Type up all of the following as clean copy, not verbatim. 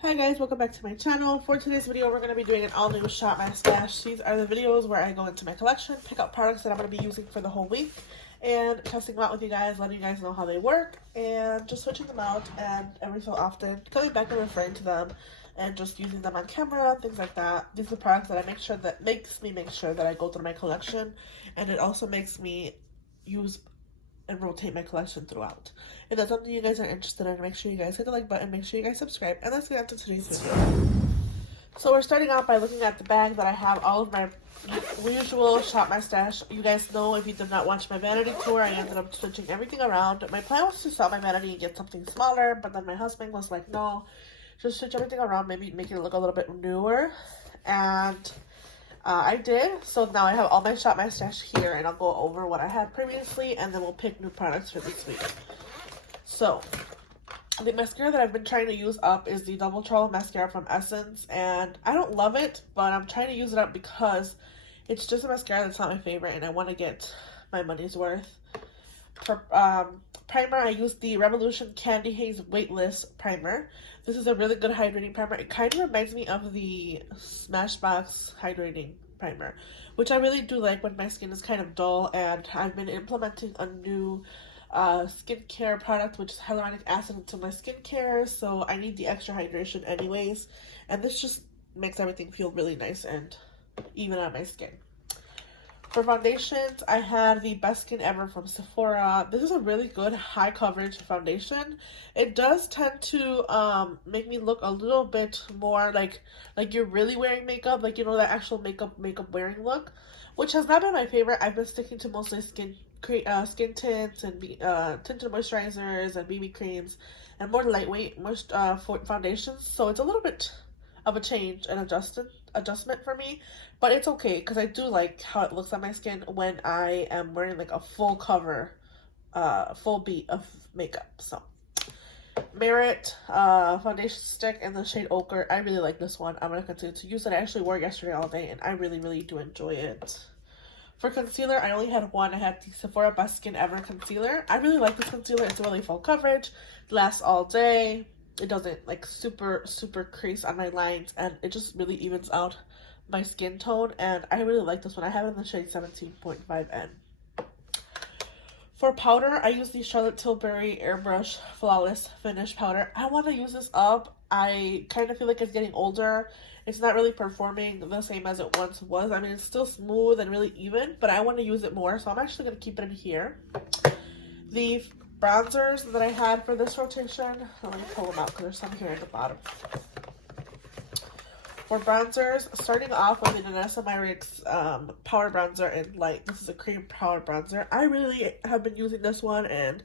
Hi guys, welcome back to my channel. For today's video, we're going to be doing an all-new Shop My Stash. These are the videos where I go into my collection, pick out products that I'm going to be using for the whole week, and testing them out with you guys, letting you guys know how they work, and just switching them out, and every so often coming back and referring to them, and just using them on camera, things like that. These are products that makes me make sure that I go through my collection, and it also makes me use and rotate my collection throughout. If that's something you guys are interested in, make sure you guys hit the like button, make sure you guys subscribe, and let's get into today's video. So we're starting out by looking at the bag that I have all of my usual Shop My Stash. You guys know, if you did not watch my vanity tour, I ended up switching everything around. My plan was to sell my vanity and get something smaller, but then my husband was like, no, just switch everything around, maybe make it look a little bit newer. And I did. So now I have all my Shop My Stash here, and I'll go over what I had previously, and then we'll pick new products for this week. So the mascara that I've been trying to use up is the Double Trouble mascara from Essence, and I don't love it, but I'm trying to use it up because it's just a mascara that's not my favorite, and I want to get my money's worth. For primer, I use the Revolution Candy Haze Weightless Primer. This is a really good hydrating primer. It kind of reminds me of the Smashbox Hydrating Primer, which I really do like when my skin is kind of dull, and I've been implementing a new skincare product, which is hyaluronic acid, into my skincare, so I need the extra hydration anyways, and this just makes everything feel really nice and even on my skin. For foundations, I have the Best Skin Ever from Sephora. This is a really good high coverage foundation. It does tend to make me look a little bit more like you're really wearing makeup, like, you know, that actual makeup wearing look, which has not been my favorite. I've been sticking to mostly skin tints and tinted moisturizers and BB creams and more lightweight foundations. So it's a little bit of a change and adjustment for me, but it's okay because I do like how it looks on my skin when I am wearing like a full cover, full beat of makeup. So Merit foundation stick in the shade Ochre. I really like this one. I'm going to continue to use it. I actually wore it yesterday all day, and I really do enjoy it. For concealer, I only had one. I had the Sephora Best Skin Ever concealer. I really like this concealer. It's really full coverage, lasts all day. It doesn't like super crease on my lines, and it just really evens out my skin tone, and I really like this one. I have it in the shade 17.5N. For powder, I use the Charlotte Tilbury Airbrush Flawless Finish Powder. I want to use this up. I kind of feel like it's getting older. It's not really performing the same as it once was. I mean, it's still smooth and really even, but I want to use it more, so I'm actually going to keep it in here. The bronzers that I had for this rotation, let me pull them out because there's some here at the bottom. For bronzers, starting off with an Vanessa Myricks Power Bronzer in Light. This is a cream power bronzer. I really have been using this one and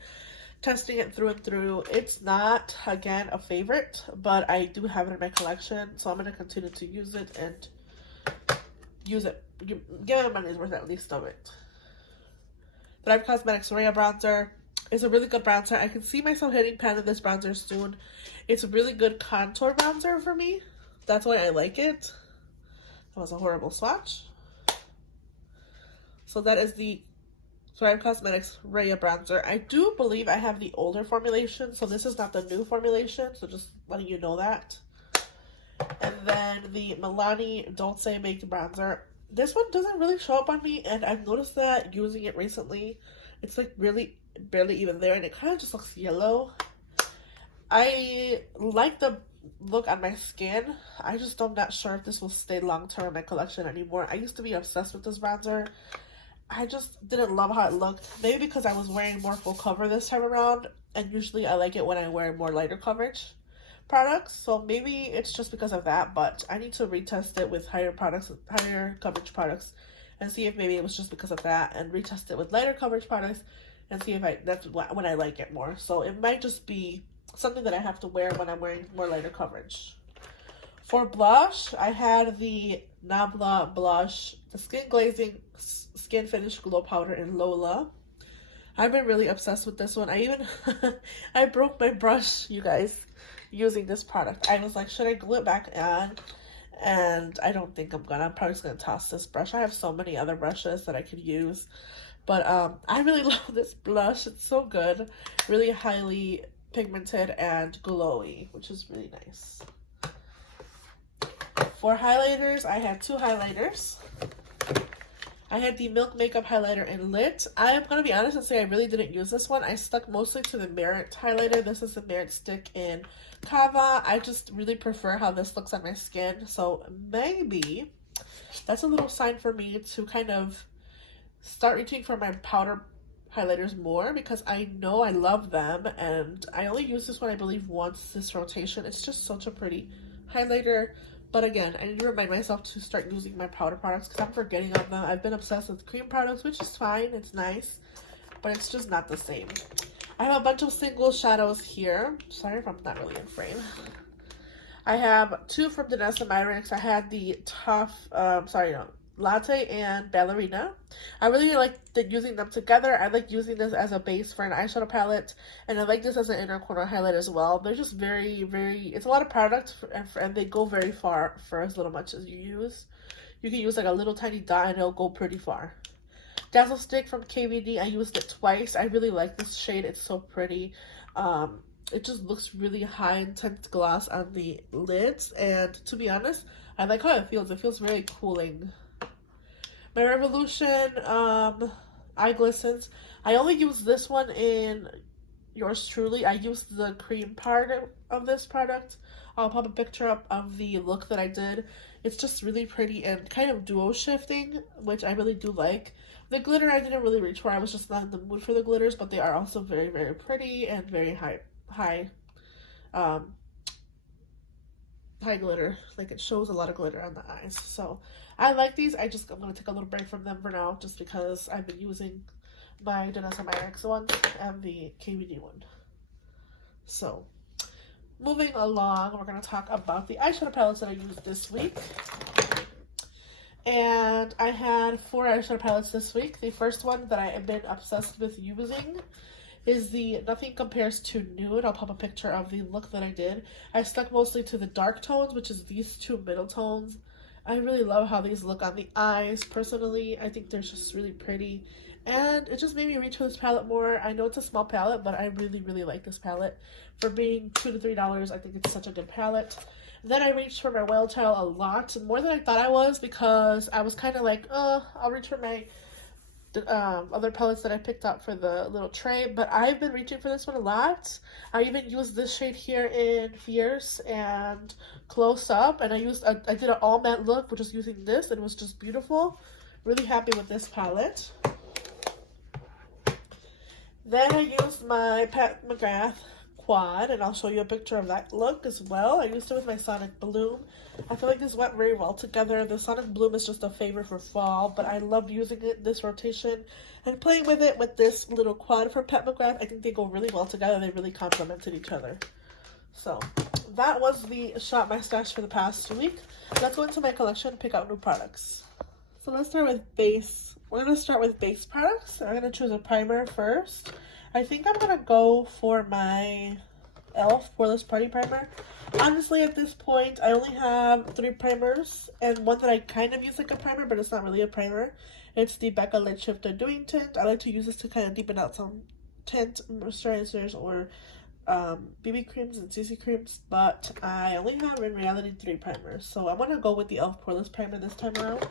testing it through and through. It's not, again, a favorite, but I do have it in my collection, so I'm going to continue to use it and use it. Give my money's worth at least of it. Thrive Cosmetics Raya Bronzer is a really good bronzer. I can see myself hitting pan in this bronzer soon. It's a really good contour bronzer for me. That's why I like it. That was a horrible swatch. So that is the Thrive Cosmetics Raya Bronzer. I do believe I have the older formulation, so this is not the new formulation, so just letting you know that. And then the Milani Dolce Baked Bronzer. This one doesn't really show up on me, and I've noticed that using it recently. It's like really barely even there, and it kind of just looks yellow. I like the look on my skin. I just am not sure if this will stay long term in my collection anymore. I used to be obsessed with this bronzer. I just didn't love how it looked. Maybe because I was wearing more full cover this time around, and usually I like it when I wear more lighter coverage products. So maybe it's just because of that, but I need to retest it with higher coverage products and see if maybe it was just because of that, and retest it with lighter coverage products and see if that's when I like it more. So it might just be something that I have to wear when I'm wearing more lighter coverage. For blush, I had the Nabla blush, the Skin Glazing Skin Finish Glow Powder in Lola. I've been really obsessed with this one. I even I broke my brush, you guys, using this product. I was like, should I glue it back on? And I don't think I'm gonna. I'm probably just gonna toss this brush. I have so many other brushes that I could use, but I really love this blush. It's so good, really highly pigmented and glowy, which is really nice. for highlighters, I had two highlighters. I had the Milk Makeup Highlighter in Lit. I am going to be honest and say I really didn't use this one. I stuck mostly to the Merit highlighter. This is the Merit stick in Kava. I just really prefer how this looks on my skin. So maybe that's a little sign for me to kind of start reaching for my powder highlighters more, because I know I love them, and I only use this one, I believe, once this rotation. It's just such a pretty highlighter. But again, I need to remind myself to start using my powder products because I'm forgetting of them. I've been obsessed with cream products, which is fine. It's nice, but it's just not the same. I have a bunch of single shadows here. Sorry if I'm not really in frame. I have two from Danessa Myricks. I had the Latte and Ballerina. I really like using them together. I like using this as a base for an eyeshadow palette, and I like this as an inner corner highlight as well. They're just very, very, it's a lot of product, and they go very far for as little much as you use. You can use like a little tiny dot and it'll go pretty far. Dazzle Stick from KVD, I used it twice. I really like this shade. It's so pretty. It just looks really high intense gloss on the lids, and to be honest, I like how it feels. It feels really cooling. My Revolution Eye Glistens. I only use this one in Yours Truly. I used the cream part of this product. I'll pop a picture up of the look that I did. It's just really pretty and kind of duo shifting, which I really do like. The glitter I didn't really reach for. I was just not in the mood for the glitters, but they are also very, very pretty and very high glitter. Like, it shows a lot of glitter on the eyes. So I like these. I'm going to take a little break from them for now, just because I've been using my Danessa Myricks one and the KVD one. So moving along, we're going to talk about the eyeshadow palettes that I used this week. And I had 4 eyeshadow palettes this week. The first one that I have been obsessed with using is the Nothing Compares to Nude. I'll pop a picture of the look that I did. I stuck mostly to the dark tones, which is these two middle tones. I really love how these look on the eyes. Personally, I think they're just really pretty. And it just made me reach for this palette more. I know it's a small palette, but I really, really like this palette. For being $2 to $3, I think it's such a good palette. Then I reached for my Wild Child a lot, more than I thought I was, because I was kind of like, I'll reach for my other palettes that I picked up for the little tray, but I've been reaching for this one a lot. I even used this shade here in Fierce and Close Up, and I did an all matte look, which is using this, and it was just beautiful. Really happy with this palette. Then I used my Pat McGrath quad, and I'll show you a picture of that look as well. I used it with my Sonic Bloom. I feel like this went very well together. The Sonic Bloom is just a favorite for fall, but I love using it this rotation and playing with it with this little quad for Pat McGrath. I think they go really well together. They really complemented each other. So that was the Shop My Stash for the past week. Let's go into my collection and pick out new products. So let's start with base. We're going to start with base products. I'm going to choose a primer first. I think I'm going to go for my e.l.f. Poreless Party Primer. Honestly, at this point, I only have 3 primers, and one that I kind of use like a primer, but it's not really a primer. It's the Becca Light Shifter Dewy Tint. I like to use this to kind of deepen out some tint moisturizers or BB creams and CC creams, but I only have, in reality, 3 primers. So I'm going to go with the e.l.f. Poreless Primer this time around.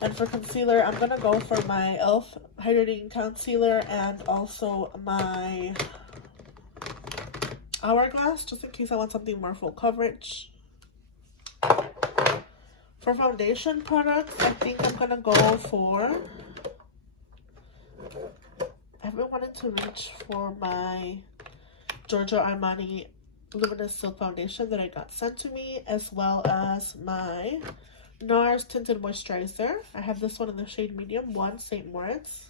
And for concealer, I'm going to go for my e.l.f. Hydrating Concealer and also my Hourglass, just in case I want something more full coverage. For foundation products, I think I'm going to go for... I've been wanting to reach for my Giorgio Armani Luminous Silk Foundation that I got sent to me, as well as my NARS Tinted Moisturizer. I have this one in the shade Medium 1, St. Moritz.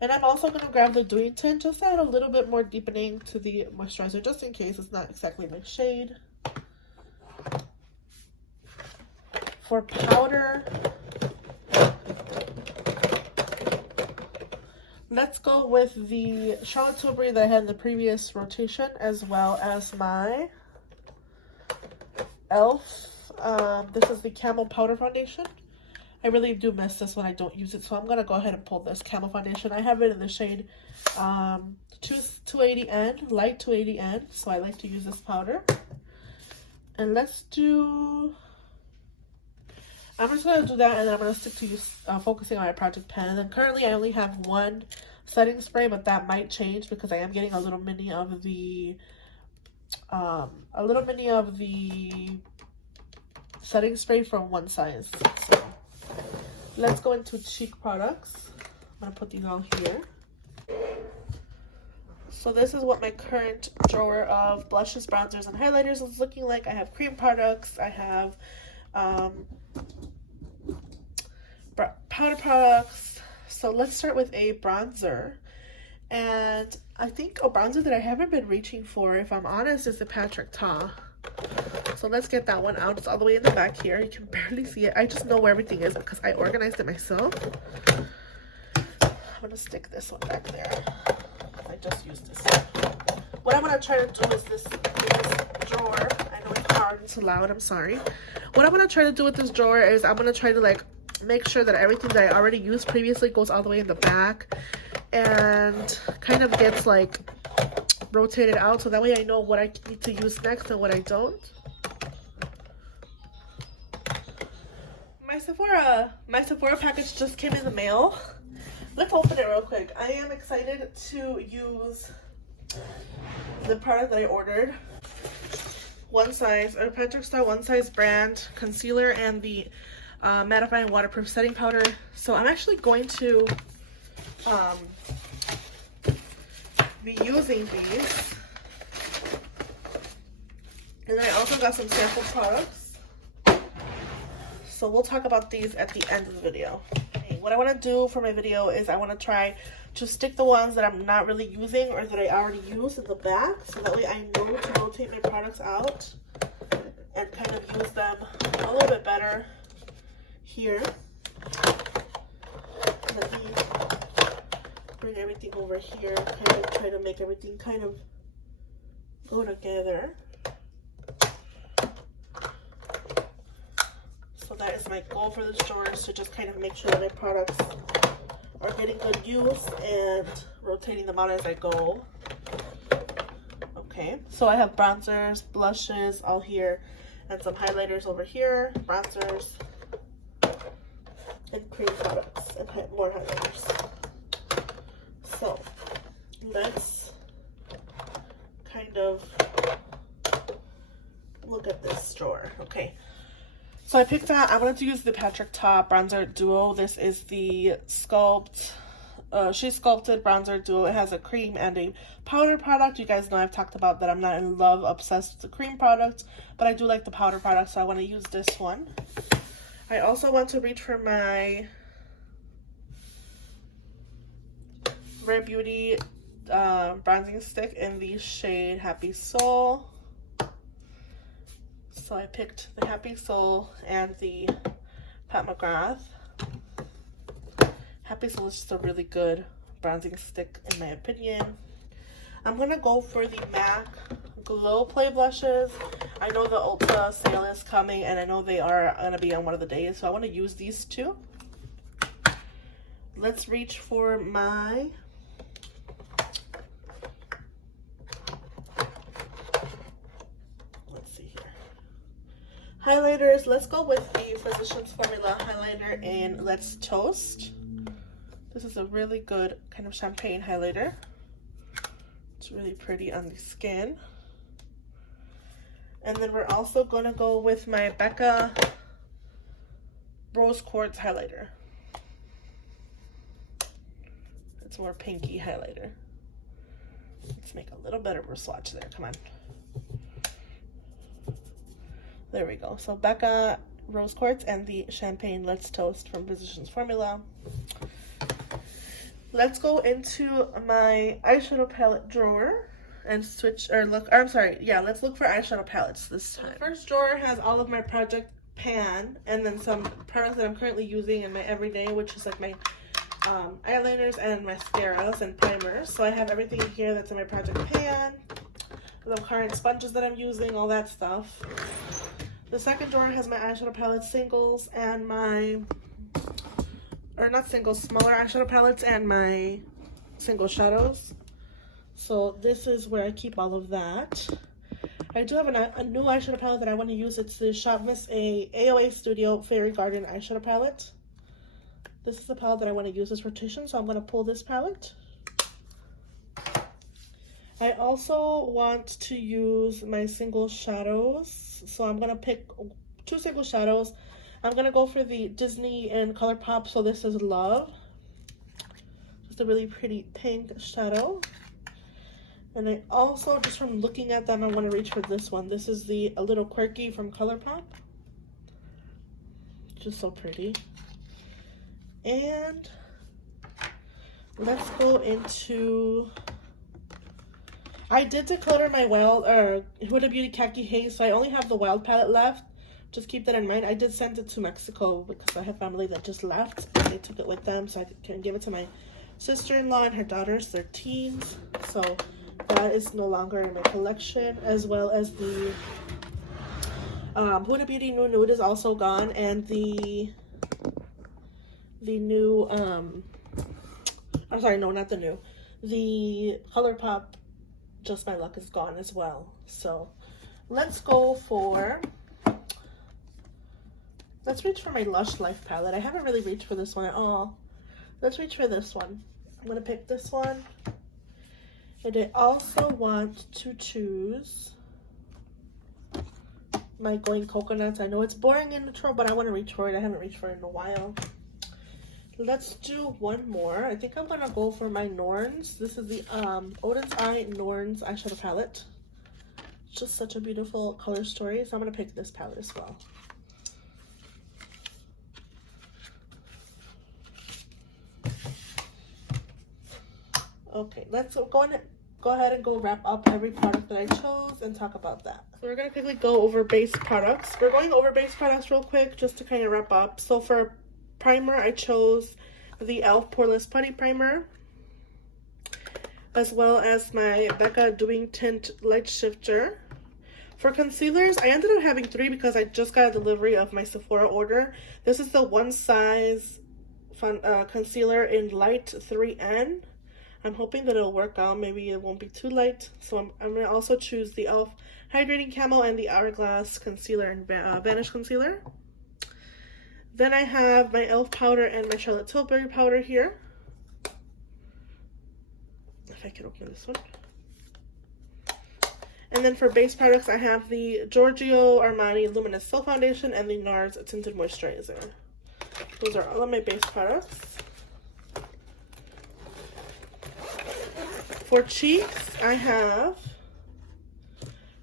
And I'm also going to grab the Dewy Tint just to add a little bit more deepening to the moisturizer, just in case it's not exactly my shade. For powder, let's go with the Charlotte Tilbury that I had in the previous rotation, as well as my e.l.f. This is the Camel Powder Foundation. I really do miss this when I don't use it, so I'm going to go ahead and pull this Camel Foundation. I have it in the shade 280N, light 280N, so I like to use this powder. And let's do, I'm just going to do that, and then I'm going to stick to focusing on my project pen. And then currently I only have one setting spray, but that might change because I am getting a little mini of the setting spray from One Size. So let's go into cheek products. I'm going to put these all here. So this is what my current drawer of blushes, bronzers, and highlighters is looking like. I have cream products. I have powder products. So let's start with a bronzer. And I think a bronzer that I haven't been reaching for, if I'm honest, is the Patrick Ta. So let's get that one out. It's all the way in the back here. You can barely see it. I just know where everything is because I organized it myself. I'm going to stick this one back there. I just used this one. What I'm going to try to do is this drawer. I know it's hard, it's loud, I'm sorry. What I'm going to try to do with this drawer is I'm going to try to like make sure that everything that I already used previously goes all the way in the back and kind of gets like rotated out, so that way I know what I need to use next and what I don't. My Sephora package just came in the mail. Let's open it real quick. I am excited to use the product that I ordered. One Size, or Patrick Ta One Size brand concealer and the mattifying waterproof setting powder. So I'm actually going to be using these. And then I also got some sample products. So we'll talk about these at the end of the video. Okay, what I want to do for my video is I want to try to stick the ones that I'm not really using or that I already use in the back, so that way I know to rotate my products out and kind of use them a little bit better here. Let me bring everything over here, kind of try to make everything kind of go together. So that is my goal for this drawer, is to just kind of make sure that my products are getting good use and rotating them out as I go. Okay, so I have bronzers, blushes all here, and some highlighters over here, bronzers, and cream products, and more highlighters. So let's kind of look at this drawer. Okay, so I picked out, I wanted to use the Patrick Ta Bronzer Duo. This is the She Sculpted Bronzer Duo. It has a cream and a powder product. You guys know I've talked about that I'm not in love, obsessed with the cream product, but I do like the powder product, so I want to use this one. I also want to reach for my Rare Beauty bronzing stick in the shade Happy Soul. So I picked the Happy Soul and the Pat McGrath. Happy Soul is just a really good bronzing stick in my opinion. I'm going to go for the MAC Glow Play blushes. I know the Ulta sale is coming and I know they are going to be on one of the days, so I want to use these two. Let's reach for my highlighters. Let's go with the Physicians Formula highlighter in Let's Toast. This is a really good kind of champagne highlighter. It's really pretty on the skin. And then we're also going to go with my Becca Rose Quartz highlighter. It's more pinky highlighter. Let's make a little bit of a swatch there. Come on. There we go. So Becca Rose Quartz and the Champagne Let's Toast from Physicians Formula. Let's go into my eyeshadow palette drawer and switch, or look, I'm sorry, yeah, let's look for eyeshadow palettes this time. The first drawer has all of my project pan and then some products that I'm currently using in my everyday, which is like my eyeliners and mascaras and primers. So I have everything in here that's in my project pan, the current sponges that I'm using, all that stuff. The second drawer has my eyeshadow palette singles and my, or not singles, smaller eyeshadow palettes and my single shadows. So this is where I keep all of that. I do have a new eyeshadow palette that I want to use. It's the Shop Miss A AOA Studio Fairy Garden eyeshadow palette. This is the palette that I want to use this rotation, so I'm going to pull this palette. I also want to use my single shadows, so I'm going to pick 2 single shadows. I'm going to go for the Disney and ColourPop, so this is Love. Just a really pretty pink shadow. And I also, just from looking at them, I want to reach for this one. This is the A Little Quirky from ColourPop. Just so pretty. And let's go into... I did declutter my Wild, Huda Beauty Khaki Haze, so I only have the Wild palette left. Just keep that in mind. I did send it to Mexico because I have family that just left, and they took it with them, so I can give it to my sister-in-law and her daughters. They're teens, so that is no longer in my collection, as well as the Huda Beauty New Nude is also gone, and the new, I'm sorry, no, not the new, the ColourPop Just My Luck is gone as well. So let's go for, let's reach for my Lush Life palette. I haven't really reached for this one at all. Let's reach for this one. I'm going to pick this one. And I also want to choose my Going Coconuts. I know it's boring and neutral, but I want to reach for it. I haven't reached for it in a while. Let's do one more. I think I'm going to go for my Norns. This is the Oden's Eye Norns eyeshadow palette. It's just such a beautiful color story, so I'm going to pick this palette as well. Okay, let's go ahead and wrap up every product that I chose and talk about that. So we're going to quickly go over base products. We're going over base products real quick just to kind of wrap up. So for primer, I chose the e.l.f. Poreless Putty Primer, as well as my Becca Doing Tint Light Shifter. For concealers, I ended up having 3 because I just got a delivery of my Sephora order. This is the One Size concealer in Light 3N. I'm hoping that it'll work out. Maybe it won't be too light. So I'm going to also choose the e.l.f. Hydrating Camo and the Hourglass Concealer and Vanish Concealer. Then I have my e.l.f. powder and my Charlotte Tilbury powder here. If I can open this one. And then for base products, I have the Giorgio Armani Luminous Silk Foundation and the NARS Tinted Moisturizer. Those are all of my base products. For cheeks, I have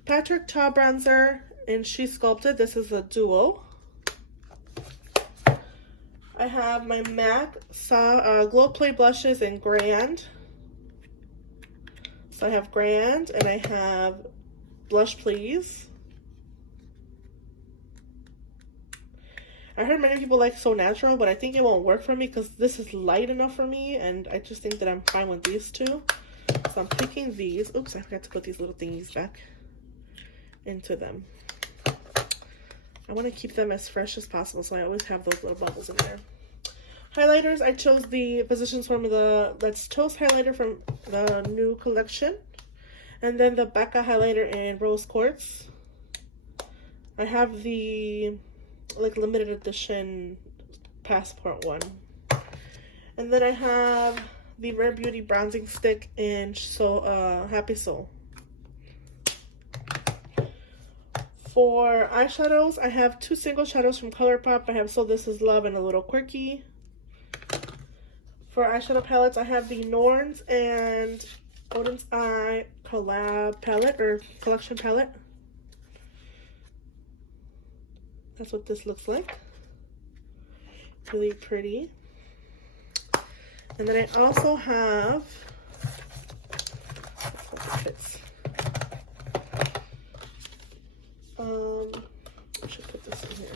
Patrick Ta Bronzer in She Sculpted. This is a duo. I have my MAC Glow Play Blushes in Grand. So I have Grand, and I have Blush Please. I heard many people like So Natural, but I think it won't work for me because this is light enough for me, and I just think that I'm fine with these two. So I'm picking these. Oops, I forgot to put these little thingies back into them. I want to keep them as fresh as possible, so I always have those little bubbles in there. Highlighters, I chose the Physicians Formula Let's Toast highlighter from the new collection. And then the Becca highlighter in Rose Quartz. I have the limited edition Passport one. And then I have the Rare Beauty bronzing stick in Happy Soul. For eyeshadows, I have 2 single shadows from ColourPop. I have So This Is Love and A Little Quirky. For eyeshadow palettes, I have the Norns and Oden's Eye collab palette or collection palette. That's what this looks like. Really pretty. And then I also have, I should put this in here.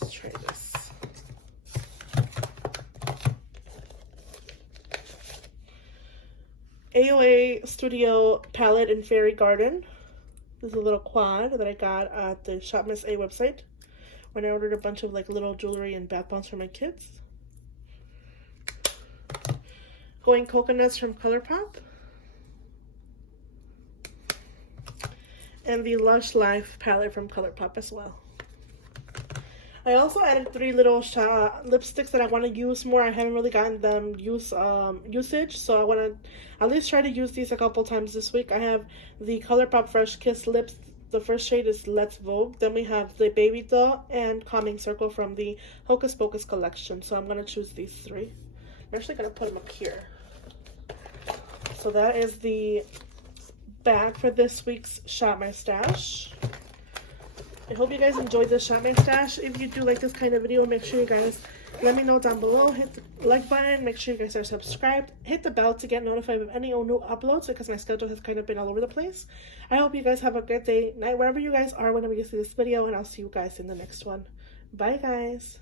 Let's try this. AOA Studio palette in Fairy Garden. This is a little quad that I got at the Shop Miss A website when I ordered a bunch of little jewelry and bath bombs for my kids. Going Coconuts from ColourPop. and the Lush Life palette from ColourPop as well. I also added 3 little lipsticks that I want to use more. I haven't really gotten them usage, so I want to at least try to use these a couple times this week. I have the ColourPop Fresh Kiss lips. The first shade is Let's Vogue. Then we have the Baby Doll and Calming Circle from the Hocus Pocus collection. So I'm going to choose these 3. I'm actually going to put them up here. So that is the bag for this week's Shop My Stash. I hope you guys enjoyed this Shop My Stash. If you do like this kind of video, make sure you guys let me know down below. Hit the like button. Make sure you guys are subscribed. Hit the bell to get notified of any new uploads because my schedule has kind of been all over the place. I hope you guys have a good day, night, wherever you guys are whenever you see this video, and I'll see you guys in the next one. Bye, guys.